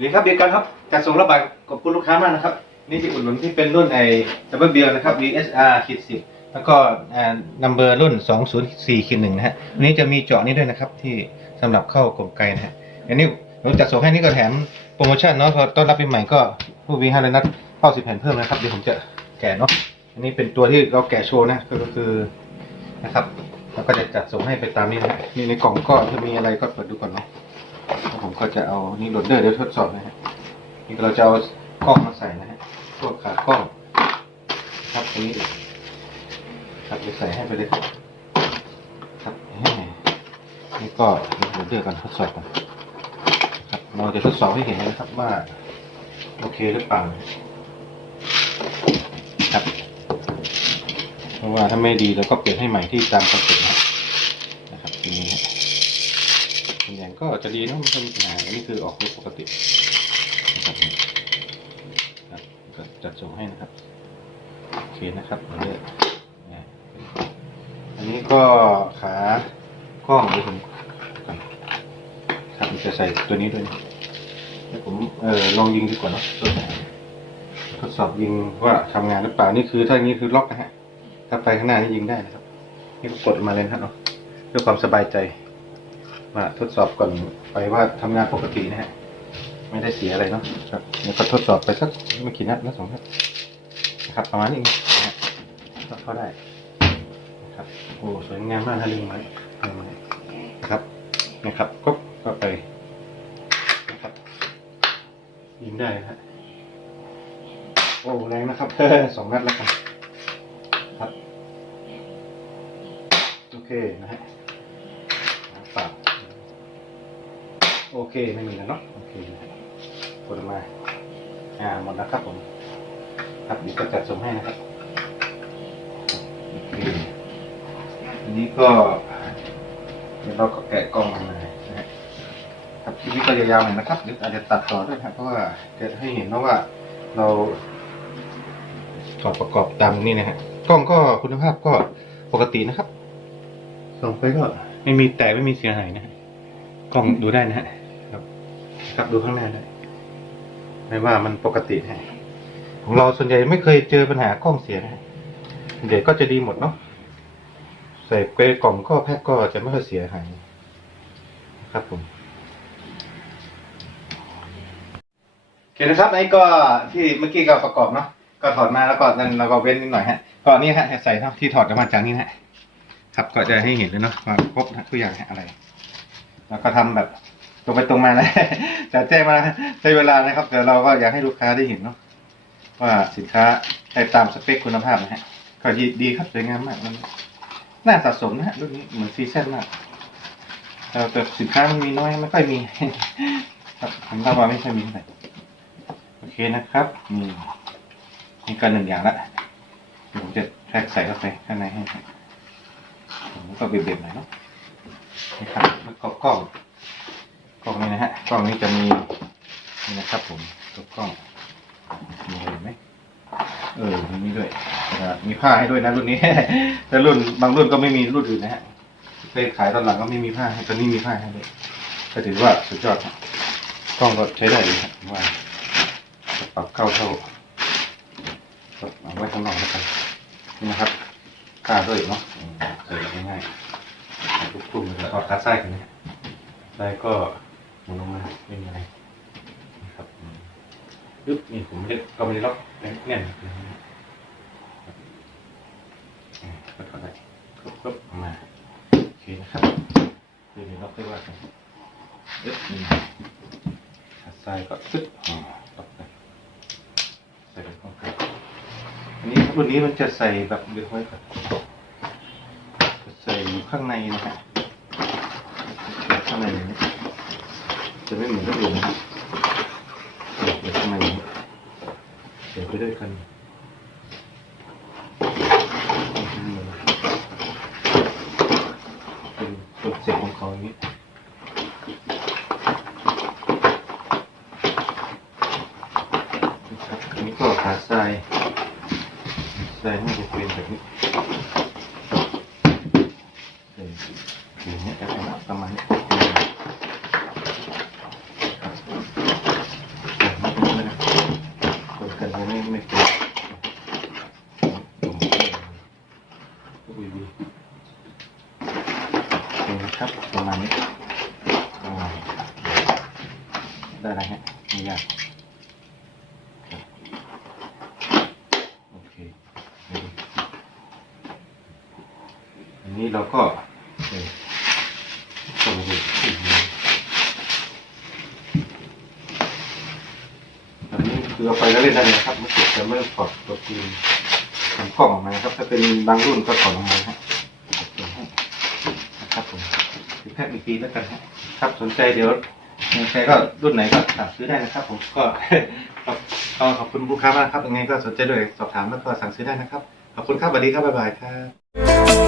ดีครับเดียวกันครับจัดส่งระบายขอบคุณลูกค้ามากนะครับ นี่ที่อุดหนุนที่เป็นรุ่นไอ้ดับเบิลเบลนะครับ VSR ขีดสิบแล้วก็อ่านัมเบอร์รุ่น 204ขีดหนึ่งนะฮะวันนี้จะมีเจาะนี้ด้วยนะครับ ที่สำหรับเข้ากลมไกนะฮะอันนี้ผมจัดส่งให้นี่ก็แถมโปรโมชั่นเนาะพอต้อนรับปีใหม่ก็ผู้วีห้าเลยนัดเข้าสิบแผ่นเพิ่มนะครับเดี๋ยวผมจะแกะเนาะอันนี้เป็นตัวที่เราแกะโชว์นะก็คือนะครับแล้วก็จะจัดส่งให้ไปตามนี้นะฮะนี่ในกล่องก็จะมีอะไรก็เปิดดูก่อนเนาะ ผมก็จะเอานี่โหลดเดอร์เดี๋ยวทดสอบนะฮะนี่เราจะเอากล้องมาใส่นะฮะพวกขากล้องครับตรงนี้ครับจะใส่ให้ไปเลยครับนี่ก็โหลดเดอร์กันทดสอบกันครับเราจะทดสอบให้เห็นนะครับว่าโอเคหรือเปล่าครับ เพราะว่าถ้าไม่ดีเราก็เปลี่ยนให้ใหม่ที่ตามคอนเซ็ปต์นะนะครับทีนี้ฮะ ส่วนใหญ่ก็จะดีเนะไม่ค่อยมีปัญหาอันนี้คือออกรูปปกตินะครับครับก็จัดส่งให้นะครับโอเคนะครับเนี่ยอันนี้ก็ขากล้องเดี๋ยวผมก่อนครับจะใส่ตัวนี้ด้วยนะเดี๋ยวผมเออลองยิงดีกว่าเนอะทดสอบทดสอบยิงว่าทำงานหรือเปล่านี่คือถ้าอย่างนี้คือล็อกนะฮะถ้าไปข้างหน้านี่ยิงได้นะครับนี่ก็กดมาเลยนะครับเนาะเพื่อความสบายใจ มาทดสอบก่อนไปว่าทำงานปกตินะฮะ ไม่ได้เสียอะไรเนาะครับเดี๋ยวก็ทดสอบไปสักไม่กี่นัดนะสองนัดนะครับ ประมาณนี้นะฮะก็เข้าได้นะครับโอ้สวยงามมากนะลิงไม้ลิงไม้นะครับนะครับก็ก็ไปนะครับยิงได้นะฮะโอ้แรงนะครับสองนัดแล้วกันครับโอเคนะฮะ โอเคไม่มีแล้วเนาะโอเคนะครับกดมาอ่าหมดแล้วครับผมครับเดี๋ยวก็จัดส่งให้นะครับโอเคอันนี้ก็เดี๋ยวเราก็แกะกล่องมานะฮะครับคลิปนี้ก็ยาวๆหน่อยนะครับเดี๋ยวอาจจะตัดต่อด้วยครับเพราะว่าจะให้เห็นนะว่าเราถอดประกอบตามนี้นะฮะกล้องก็คุณภาพก็ปกตินะครับส่องไปก็ไม่มีแตกไม่มีเสียหายนะฮะกล้องดูได้นะฮะ ครับดูข้างหน้าได้ไม่ว่ามันปกติฮะของเราส่วนใหญ่ไม่เคยเจอปัญหากล้องเสียนะเดี๋ยวก็จะดีหมดเนาะใส่เกรกล่องก็แพ็คก็จะไม่ค่อยเสียหายครับผมโอเคนะครับไอ้ก็ที่เมื่อกี้ก็ประกอบเนาะก็ถอดมาแล้วก็นั่นเราก็เว้นนิดหน่อยฮะก็นี่ฮะใส่เท่าที่ถอดออกมาจากนี่นะฮะครับก็จะให้เห็นเลยเนาะว่าครบทุกอย่างอะไร แล้วก็ทำแบบ ตรงไปตรงมานะจะแจ้งมาใช้เวลานะครับ แต่เราก็อยากให้ลูกค้าได้เห็นเนาะว่าสินค้าได้ตามสเปคคุณภาพนะฮะก็ดีดีครับสวยงามมากมันน่าสะสมนะฮะรุ่นนี้เหมือนซีซั่นมากแต่สินค้ามันมีน้อยไม่ค่อยมีครับผมเล่าว่าไม่ค่อยมีเท่าไหร่โอเคนะครับนี่นี่ก็หนึ่งอย่างละผมจะแพ็กใส่เข้าไปข้างในให้ผมก็เบียบๆหน่อยเนาะนะครับแล้วก็กล้อง กล้องนี้นะฮะกล้องนี้จะมีนี่นะครับผมตัวกล้องมีเห็นไหมเออมีนี่ด้วยมีผ้าให้ด้วยนะรุ่นนี้ แต่รุ่นบางรุ่นก็ไม่มีรุ่นอื่นนะฮะเคยขายตอนหลังก็ไม่มีผ้าให้ตอนนี้มีผ้าให้ด้วยก็ถือว่าสุดยอดกล้องก็ใช้ได้เลยครับว่าปรับเข้าเท่าก็เอาไว้ข้างนอกแล้วกันนี่นะครับกล้าด้วยเนาะใส่ง่ายๆทุกกลุ่มแล้วก็คัดไส้กันนะไส้ก็ หมุนลงมาไม่มีอะไรนะครับปึ๊บนี่ผมไม่ได้ก็ไม่ได้ล็อกแน่นๆนะครับก็ถอดได้ปึ๊บปึ๊บออกมาโอเคนะครับคือเดี๋ยวล็อกได้ว่ากันปึ๊บนี่คัดไส้ก็ปึ๊บอ๋อล็อกไปใส่เป็นข้างในอันนี้รุ่นนี้มันจะใส่แบบเดี๋ยวไว้ก่อนใส่ข้างในนะฮะข้างในนี้ จะไม่เหมือนรุ่นอื่นนะฮะใส่อยู่ข้างในนี้เดี๋ยวไปด้วยกันเป็นตัวเจ็บของเขาอย่างนี้นะครับอันนี้ก็ขาทรายทรายน่าจะเป็นแบบนี้เอย่างเงี้ยจะเป็นประมาณนี้ ได้ไรฮะไม่ยากโอเคนี่อันนี้เราก็ส่งไปอีกทีอันนี้คือเอาไปแล้วเล่นได้เลยนะครับไม่เกิดจะไม่ถอดตัวฟิล์มทำกล้องออกมาครับ ถ้าเป็นบางรุ่นก็ถอดออกมาฮะคฮะนะครับผมแพ็คอีกทีแล้วกันฮะครับ สนใจเดี๋ยว ใครก็รุ่นไหนก็สั่งซื้อได้นะครับ ผมก็ขอขอบคุณลูกค้ามากครับยังไงก็สนใจด้วยสอบถามแล้วก็สั่งซื้อได้นะครับ ขอบคุณครับสวัสดีครับบ๊ายบายครับ